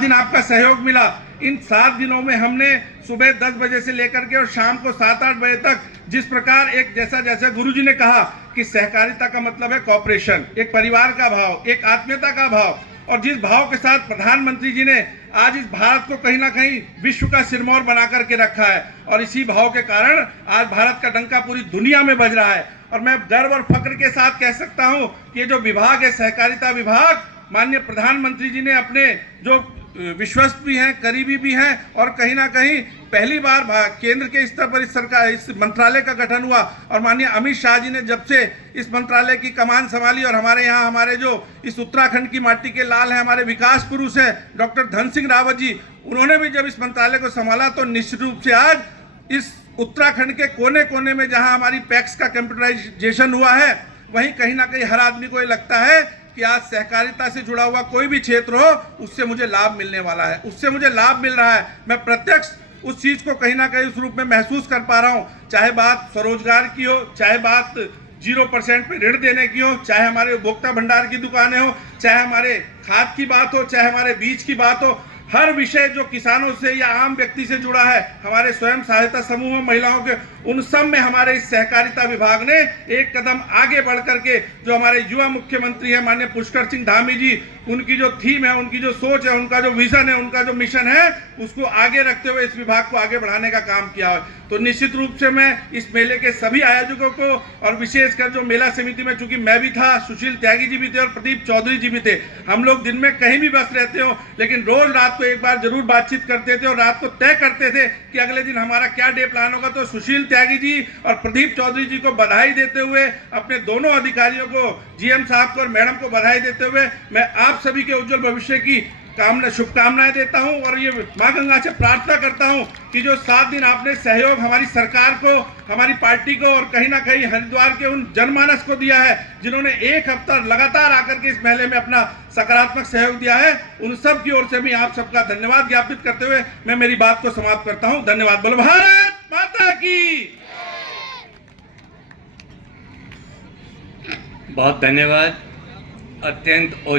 दिन आपका सहयोग मिला। इन 7 दिनों में हमने सुबह 10 बजे से लेकर के और शाम को 7-8 बजे तक जिस प्रकार एक जैसा गुरुजी ने कहा कि सहकारिता का मतलब है कॉपरेशन, एक परिवार का भाव, एक आत्मीयता का भाव, और जिस भाव के साथ प्रधानमंत्री जी ने आज इस भारत को कहीं ना कहीं विश्व का सिरमौर बना करके रखा है, और इसी भाव के कारण आज भारत का डंका पूरी दुनिया में बज रहा है। और मैं गर्व और फक्र के साथ कह सकता हूं कि ये जो विभाग है, सहकारिता विभाग, माननीय प्रधानमंत्री जी ने अपने जो विश्वस्त भी हैं, करीबी भी हैं, और कहीं ना कहीं पहली बार केंद्र के स्तर पर इस मंत्रालय का गठन हुआ, और माननीय अमित शाह जी ने जब से इस मंत्रालय की कमान संभाली, और हमारे यहाँ हमारे जो इस उत्तराखंड की माटी के लाल हैं, हमारे विकास पुरुष हैं डॉक्टर धन सिंह रावत जी, उन्होंने भी जब इस मंत्रालय को संभाला तो निश्चित रूप से आज इस उत्तराखंड के कोने कोने में जहाँ हमारी पैक्स का कंप्यूटराइजेशन हुआ है, वहीं कहीं ना कहीं हर आदमी को ये लगता है कि आज सहकारिता से जुड़ा हुआ कोई भी क्षेत्र हो, उससे मुझे लाभ मिलने वाला है, उससे मुझे लाभ मिल रहा है। मैं प्रत्यक्ष उस चीज़ को कहीं ना कहीं उस रूप में महसूस कर पा रहा हूँ, चाहे बात स्वरोजगार की हो, चाहे बात 0% पे ऋण देने की हो, चाहे हमारे उपभोक्ता भंडार की दुकानें हो, चाहे हमारे खाद की बात हो, चाहे हमारे बीज की बात हो, हर विषय जो किसानों से या आम व्यक्ति से जुड़ा है, हमारे स्वयं सहायता समूह महिलाओं के, उन सब में हमारे इस सहकारिता विभाग ने एक कदम आगे बढ़ करके, जो हमारे युवा मुख्यमंत्री हैं माननीय पुष्कर सिंह धामी जी, उनकी जो थीम है, उनकी जो सोच है, उनका जो विजन है, उनका जो मिशन है, उसको आगे रखते हुए इस विभाग को आगे बढ़ाने का काम किया है। तो निश्चित रूप से मैं इस मेले के सभी आयोजकों को, और विशेषकर जो मेला समिति में, चूंकि मैं भी था, सुशील त्यागी जी भी थे और प्रदीप चौधरी जी भी थे, हम लोग दिन में कहीं भी व्यस्त रहते हो, लेकिन रोज रात को एक बार जरूर बातचीत करते थे और रात को तय करते थे कि अगले दिन हमारा क्या डे प्लान होगा। तो सुशील त्यागी जी और प्रदीप चौधरी जी को बधाई देते हुए, अपने दोनों अधिकारियों को, जीएम साहब को और मैडम को बधाई देते हुए, मैं आप सभी के उज्जवल भविष्य की शुभकामनाएं देता हूं, और ये मां गंगा से प्रार्थना करता हूं कि जो 7 दिन आपने सहयोग हमारी सरकार को, हमारी पार्टी को, और कहीं ना कहीं हरिद्वार के उन जनमानस को दिया है, जिन्होंने एक हफ्ता लगातार आकर के इस मेले में अपना सकारात्मक सहयोग दिया है, उन सब की ओर से मैं आप सबका धन्यवाद ज्ञापित करते हुए मैं मेरी बात को समाप्त करता हूं। धन्यवाद। बोलो भारत माता की। बहुत धन्यवाद। अत्यंत